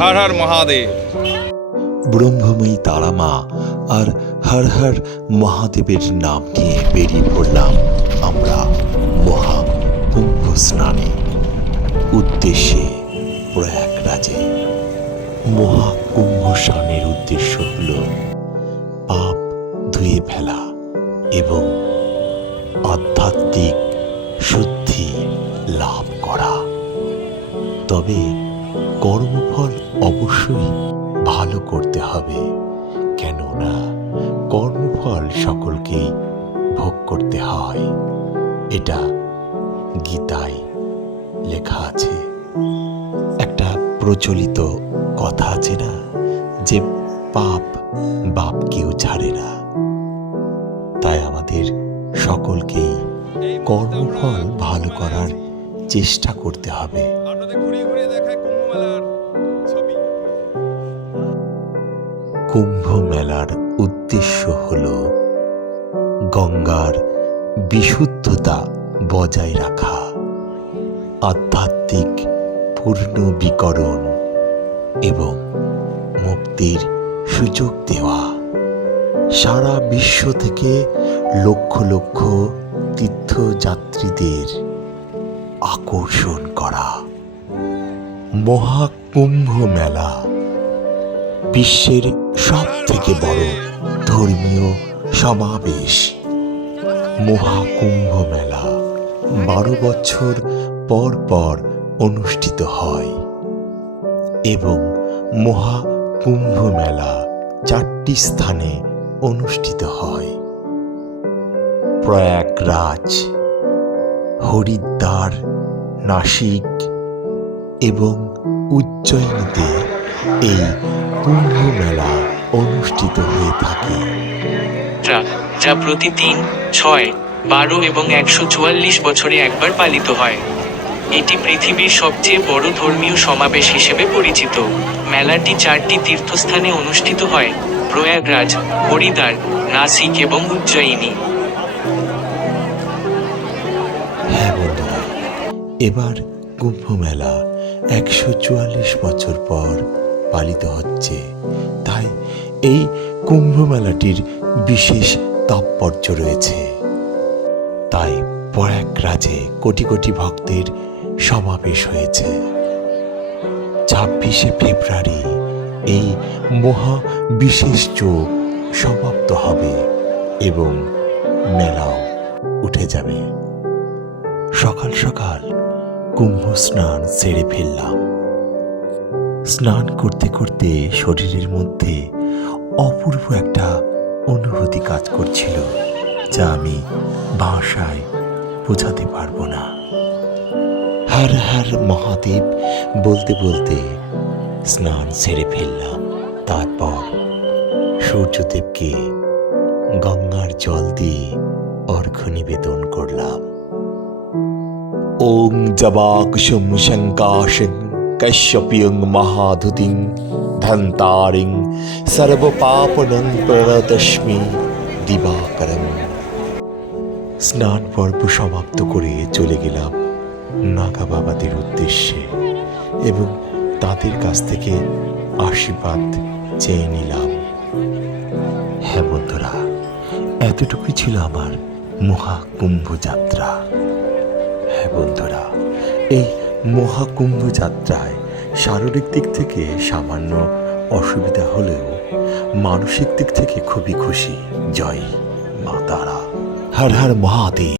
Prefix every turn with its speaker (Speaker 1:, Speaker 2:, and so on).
Speaker 1: হর হর মহাদেব।
Speaker 2: ব্রহ্মময়ী তারা মা আর হর হর মহাদেবের নাম নিয়ে বেরিয়ে পড়লাম আমরা মহা কুম্ভ স্নানে উদ্দেশ্যে প্রয়াগরাজে। মহা কুম্ভ স্নানের উদ্দেশ্য হল পাপ ধুয়ে ফেলা এবং আধ্যাত্মিক শুদ্ধি লাভ করা। তবে কর্মফল অবশ্যই ভালো করতে হবে। কেননা, কর্মফল সকলকেই ভোগ করতে হয়। এটা গীতায় লেখা আছে। একটা প্রচলিত কথা আছে না, যে পাপ বাপ কেউ ছাড়ে না। তাই আমাদের সকলকেই কর্মফল ভালো করার চেষ্টা করতে হবে।
Speaker 1: কুম্ভ মেলার
Speaker 2: উদ্দেশ্য হল গঙ্গার বিশুদ্ধতা বজায় রাখা, আধ্যাত্মিক পূর্ণ বিকরণ এবং মুক্তির সুযোগ দেওয়া। সারা বিশ্ব থেকে লক্ষ লক্ষ তীর্থযাত্রীদের আকর্ষণ করা। মহাকুম্ভ মেলা বিশ্বের সব থেকে বড় ধর্মীয় সমাবেশ। মহাকুম্ভ মেলা বারো বছর পর পর অনুষ্ঠিত হয় এবং মহাকুম্ভ মেলা চারটি স্থানে অনুষ্ঠিত হয়। প্রয়াগরাজ, হরিদ্বার, নাসিক এবং উজ্জয়িনীতে এই কুম্ভ মেলা অনুষ্ঠিত হয়ে থাকে।
Speaker 3: যা প্রতি তিন ছয় বারো এবং একশো চুয়াল্লিশ বছরে একবার পালিত হয়। এটি পৃথিবীর সবচেয়ে বড় ধর্মীয় সমাবেশ হিসেবে পরিচিত। মেলাটি চারটি তীর্থস্থানে অনুষ্ঠিত হয় প্রয়াগরাজ হরিদ্বার নাসিক এবং উজ্জয়িনী।
Speaker 2: হ্যাঁ এবার কুম্ভ মেলা একশো চুয়াল্লিশ বছর পর পালিত হচ্ছে। তাই এই কুম্ভ মেলাটির বিশেষ তাৎপর্য রয়েছে। তাই প্রয়াগরাজে কোটি কোটি ভক্তের সমাবেশ হয়েছে। ছাব্বিশে ফেব্রুয়ারি এই মহা বিশেষ যোগ সমাপ্ত হবে এবং মেলাও উঠে যাবে। সকাল সকাল কুম্ভ স্নান সেরে ফেললাম। স্নান করতে করতে শরীরের মধ্যে অপূর্ব একটা অনুভূতি কাজ করছিল, যা আমি ভাষায় বোঝাতে পারব না। হর হর মহাদেব বলতে বলতে স্নান সেরে ফেললাম। তারপর সূর্যদেবকে গঙ্গার জল দিয়ে অর্ঘ্য নিবেদন করলাম। ওং জবাকুশুম শঙ্কাশং কশ্যপিয়ং মহাধুতিং ধন্তারিং সর্বপাপনং প্রণতস্মি দিবাকরম স্নান পর্ব সমাপ্ত করে চলে গেলাম নাগা বাবাদের উদ্দেশ্যে এবং তাদের কাছ থেকে আশীর্বাদ চেয়ে নিলাম। হ্যাঁ বন্ধুরা, এতটুকুই ছিল আমার মহাকুম্ভ যাত্রা। হ্যাঁ বন্ধুরা, এই মহাকুম্ভ যাত্রায় শারীরিক দিক থেকে সামান্য অসুবিধা হলেও মানসিক দিক থেকে খুবই খুশি। জয় মা তারা হর হর মহাদেব।